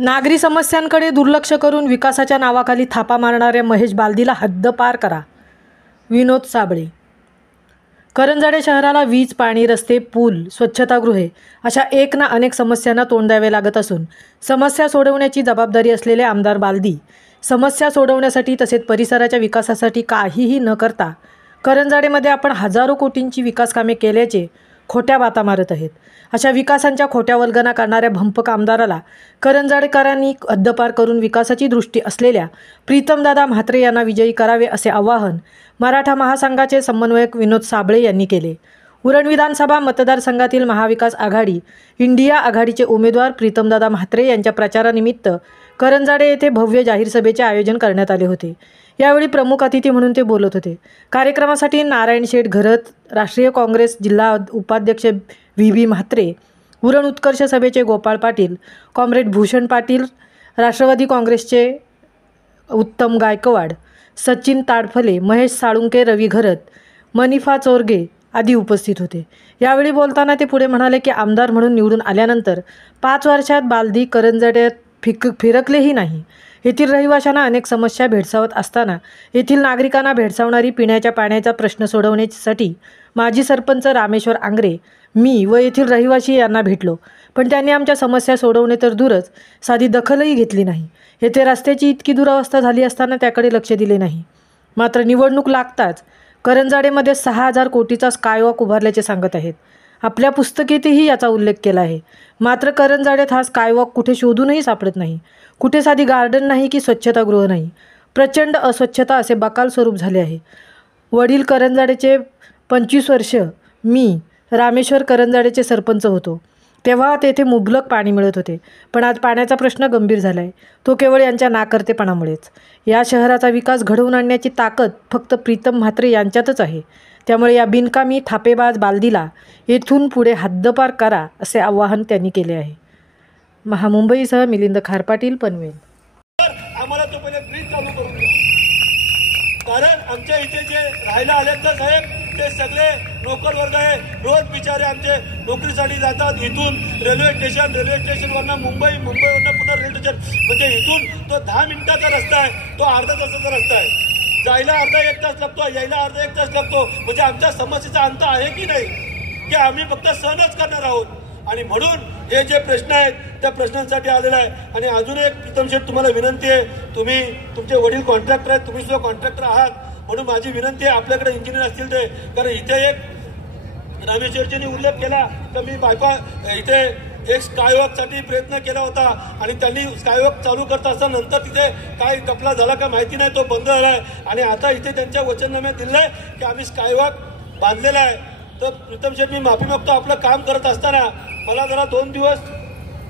नागरी समस्यांकडे दुर्लक्ष करून विकासाच्या नावाखाली थापा मारणाऱ्या महेश बालदीला हद्दपार करा. विनोद साबळे. करंजाडे शहराला वीज, पाणी, रस्ते, पूल, स्वच्छतागृहे अशा एक ना अनेक समस्यांना तोंड द्यावे लागत असून समस्या सोडवण्याची जबाबदारी असलेले आमदार बालदी समस्या सोडवण्यासाठी तसेच परिसराच्या विकासासाठी काहीही न करता करंजाडेमध्ये आपण हजारो कोटींची विकास कामे केल्याचे खोट्या बाता मारत आहेत. अशा विकासांच्या खोट्या वल्गना करणाऱ्या भंपक आमदाराला करंजाडेकरांनी हद्दपार करून विकासाची दृष्टी असलेल्या प्रीतमदादा म्हात्रे यांना विजयी करावे असे आवाहन मराठा महासंघाचे समन्वयक विनोद साबळे यांनी केले. उरण विधानसभा मतदारसंघातील महाविकास आघाडी इंडिया आघाडीचे उमेदवार प्रीतमदादा म्हात्रे यांच्या प्रचारानिमित्त करंजाडे येथे भव्य जाहीर सभेचे आयोजन करण्यात आले होते. यावेळी प्रमुख अतिथी म्हणून ते बोलत होते. कार्यक्रमासाठी नारायण शेठ घरत, राष्ट्रीय काँग्रेस जिल्हा उपाध्यक्ष व्ही म्हात्रे, उरण उत्कर्ष सभेचे गोपाळ पाटील, कॉम्रेड भूषण पाटील, राष्ट्रवादी काँग्रेसचे उत्तम गायकवाड, सचिन ताडफले, महेश साळुंके, रवी घरत, मनिफा चोरगे आदी उपस्थित होते. यावेळी बोलताना ते पुढे म्हणाले की आमदार म्हणून निवडून आल्यानंतर 5 वर्षात बालदी करंजाड्यात फिरकलेही नाही. येथील रहिवाशांना अनेक समस्या भेडसावत असताना येथील नागरिकांना भेडसावणारी पिण्याच्या पाण्याचा प्रश्न सोडवण्यासाठी माजी सरपंच रामेश्वर आंग्रे, मी व येथील रहिवासी यांना भेटलो, पण त्यांनी आमच्या समस्या सोडवणे तर दूरच साधी दखलही घेतली नाही. येथे रस्त्याची इतकी दुरावस्था झाली असताना त्याकडे लक्ष दिले नाही. मात्र निवडणूक लागताच करंजाडेमध्ये 6,000 कोटीचा स्कायवॉक उभारल्याचे सांगत आहेत. आपल्या पुस्तकेतही याचा उल्लेख केला आहे. मात्र करंजाडेत हा स्कायवॉक कुठे शोधूनही सापडत नाही. कुठे साधी गार्डन नाही की स्वच्छतागृह नाही. प्रचंड अस्वच्छता असे बकाल स्वरूप झाले आहे. वडील करंजाडेचे 25 वर्ष मी रामेश्वर करंजाडेचे सरपंच होतो, तेव्हा तेथे मुबलक पाणी मिळत होते. पण आज पाण्याचा प्रश्न गंभीर झाला आहे. तो केवळ यांच्या नाकर्तेपणामुळेच. या शहराचा विकास घडवून आणण्याची ताकद फक्त प्रीतम म्हात्रे यांच्यातच आहे. त्यामुळे या बिनकामी थापेबाज बालदीला येथून पुढे हद्दपार करा असे आवाहन त्यांनी केले आहे. महामुंबईसह मिलिंद खारपाटील, पनवेल. आम्हाला तो पहिले ब्रिज चालू करून द्या, कारण आमच्या इथे जे राहायला आल्याचं साहेब ते सगळे नोकर वर्ग आहे. रोज बिचारे आमचे नोकरीसाठी जातात. इथून रेल्वे स्टेशनवरनं मुंबईवरनं पुन्हा रेल्वे स्टेशन, म्हणजे इथून तो 10 मिनिटाचा रस्ता आहे, तो अर्धा तासाचा रस्ता आहे. जायला अर्धा 1 तास लागतो, यायला अर्धा 1 तास लागतो. म्हणजे आमच्या समस्येचा अंत आहे की नाही, की आम्ही फक्त सहनच करणार आहोत. आणि म्हणून हे जे प्रश्न आहेत त्या प्रश्नांसाठी आलेला आहे. आणि अजून एक प्रीतम शेठ, तुम्हाला विनंती आहे, तुम्ही तुमचे वडील कॉन्ट्रॅक्टर आहेत, तुम्ही सुद्धा कॉन्ट्रॅक्टर आहात, म्हणून माझी विनंती आहे आपल्याकडे इंजिनियर असतील ते, कारण इथे एक रामेश्वरजींनी उल्लेख केला तर मी इथे एक स्कायवॉकसाठी प्रयत्न केला होता आणि त्यांनी स्कायवॉक चालू करत असताना नंतर तिथे काय कपला झाला का माहिती नाही, तो बंद झाला आहे. आणि आता इथे त्यांच्या वचननाम्यात दिलं आहे की आम्ही स्कायवॉक बांधलेला आहे. तर प्रीतम शेठ, मी माफी मागतो, आपलं काम करत असताना मला जरा 2 दिवस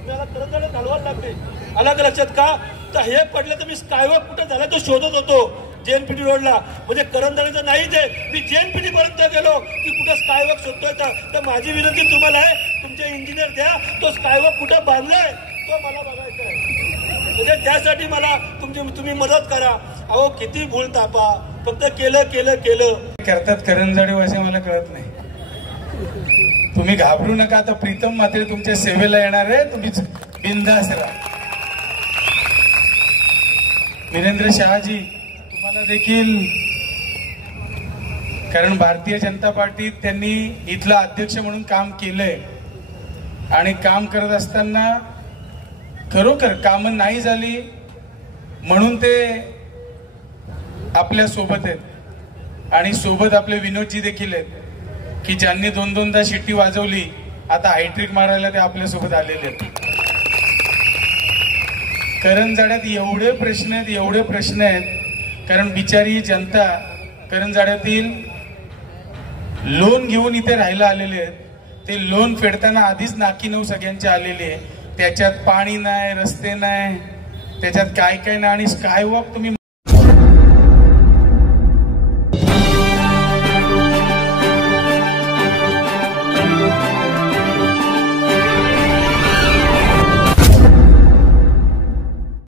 मला करंजाडे घालवायला लागले. अलग लक्षात का तर हे पडलं तर मी स्कायवॉक कुठं झाला तो शोधत होतो JNPT रोडला. म्हणजे करंजाडेचं नाही, ते मी JNPT पर्यंत गेलो की कुठं स्कायवॉक शोधतोय. तर माझी विनंती तुम्हाला आहे, तुमचे इंजिनियर द्या, तो स्कायवॉक कुठं बांधलाय तो मला बघायचा आहे. म्हणजे त्यासाठी मला तुम्ही मदत करा. अहो किती भूल तापा, फक्त केलं करतात करंजाडेवासी, मला कळत नाही. तुम्ही घाबरू नका. आता प्रीतम म्हात्रे तुमच्या सेवेला येणार आहे, तुम्ही बिंदास राहा. वीरेंद्र शहाजी, तुम्हाला देखील, कारण भारतीय जनता पार्टीत त्यांनी इथला अध्यक्ष म्हणून काम केलंय आणि काम करत असताना खरोखर कामं नाही झाली म्हणून ते आपल्या सोबत आहेत. आणि सोबत आपले विनोदजी देखील आहेत की ज्यांनी 2-2दा शिट्टी वाजवली, आता हायट्रिक मारायला ते आपल्यासोबत आलेले आहेत. करंजाड्यात एवढे प्रश्न आहेत, कारण बिचारी जनता करंजाड्यातील लोन घेऊन इथे राहायला आलेले आहेत. ते लोन फेडताना आधीच नाकी नऊ सगळ्यांचे आलेले आहे. त्याच्यात पाणी नाही, रस्ते नाही, त्याच्यात काय नाही. आणि स्कायवॉक तुम्ही